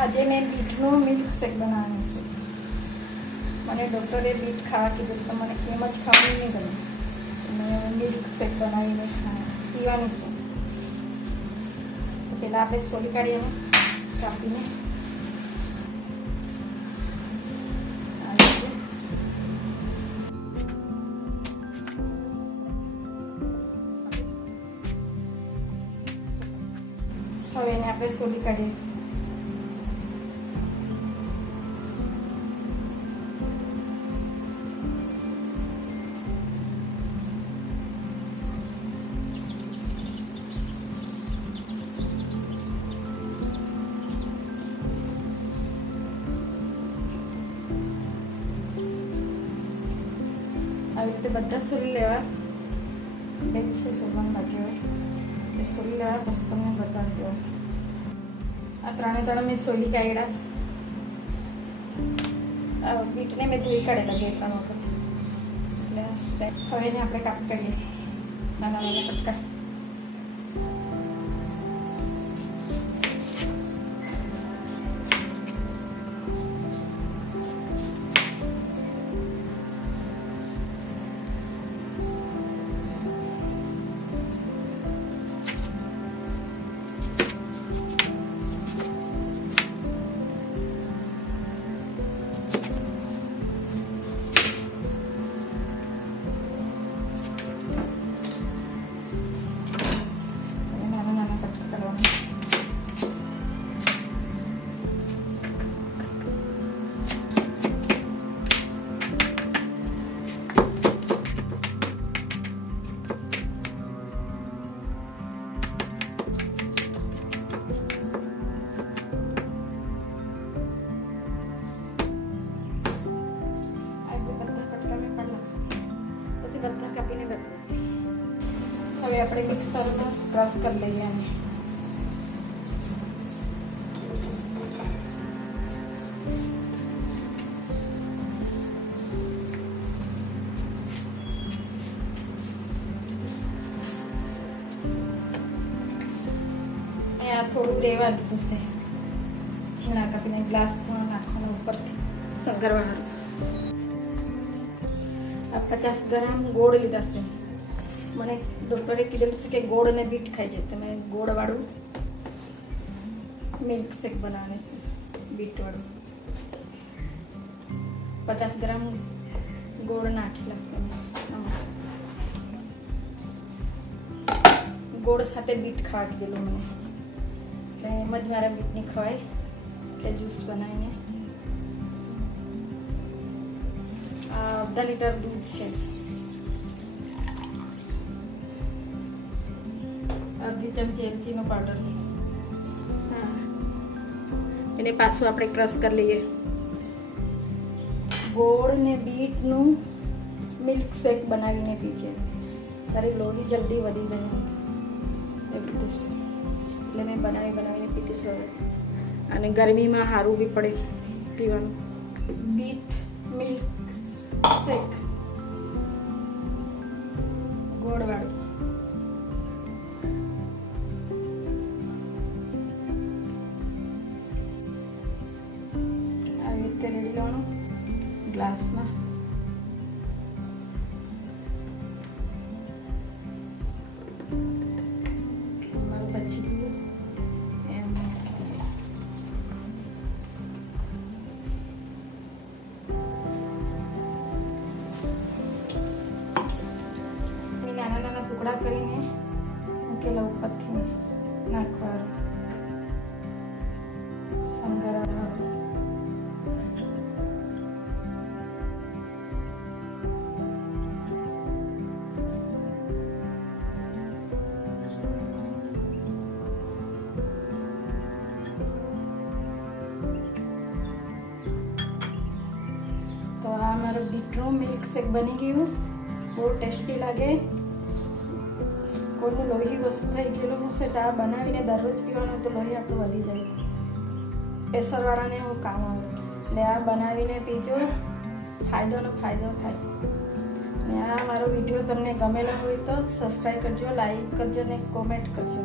આજે मैं बीटનો milk shake बनावવાની છે। મને ડૉક્ટરે બીટ ખાવા કીધું તો મને એમ જ ખાવાનું નહીં ગમે, અને મિલ્ક શેક બનાવીને પીવાની છે। તો પહેલાં આપણે સોલી કાઢીએ એમાં કાપીને હવે એને આપણે સોલી કાઢીએ। આવી રીતે બધા સોલી લેવા, બે છે સોલવાનું બાકી હોય એ સોલી લેવા, પછી તમને બતાવતી હોય। આ ત્રણે મેં સોલી કાઢ્યા, બીટને મેં ધોઈ કાઢેલા 2-3 વખત, એટલે હવે એને આપણે કાપ કરીએ નાના નાના કટકા। બધા કાપીને બતાવ્યા। હવે આપણે મિક્સરમાં ક્રશ કરી લઈએ આને। આ થોડું રહેવા દીધું છે, ઝીણા કાપીને ગ્લાસમાં નાખવાનું ઉપરથી સંગરવાનું। આ 50 ગ્રામ ગોળ લીધા છે। મને ડૉક્ટરે કીધેલું છે કે ગોળ અને બીટ ખાઈ જાય, તમે ગોળવાળું મિલ્ક શેક બનાવવાની છે, બીટવાળું। 50 ગ્રામ ગોળ નાખેલા છે, ગોળ સાથે બીટ ખાવા કીધેલું મને, એટલે એમ જ મારા બીટની ખવાય, એટલે જ્યુસ બનાવીને। અડધા લીટર દૂધ છે, અડધી ચમચી એલચીનો પાવડર, એને પાછું આપણે ક્રશ કરી લઈએ। ગોળ ને બીટનું મિલ્ક શેક બનાવીને પીજે, તારી લોહી જલ્દી વધી જાય એવી રીતે છે, એટલે મેં બનાવીને પીતીશ હવે। અને ગરમીમાં સારું બી પડે પીવાનું બીટ મિલ્ક શેક ગોળવાળું। આવી રીતે રેડી લેવાનું ગ્લાસમાં। પછી એમ નાના ટુકડા કરીને મૂકેલા ઉપરથી નાખવા સંગરવા। તો આ મારો બીટનું મિલ્ક શેક બની ગયું, બહુ ટેસ્ટી લાગે। કોઈનું લોહી વસ્તુ થઈ ગયેલું હશે તો આ બનાવીને દરરોજ પીવાનું, તો લોહી આપણું વધી જાય, પ્રેશરવાળાને એવું કામ આવે, એટલે આ બનાવીને પીજો, ફાયદોનો ફાયદો થાય। અને આ મારો વિડીયો તમને ગમેલો હોય તો સબસ્ક્રાઈબ કરજો, લાઈક કરજો ને કોમેન્ટ કરજો।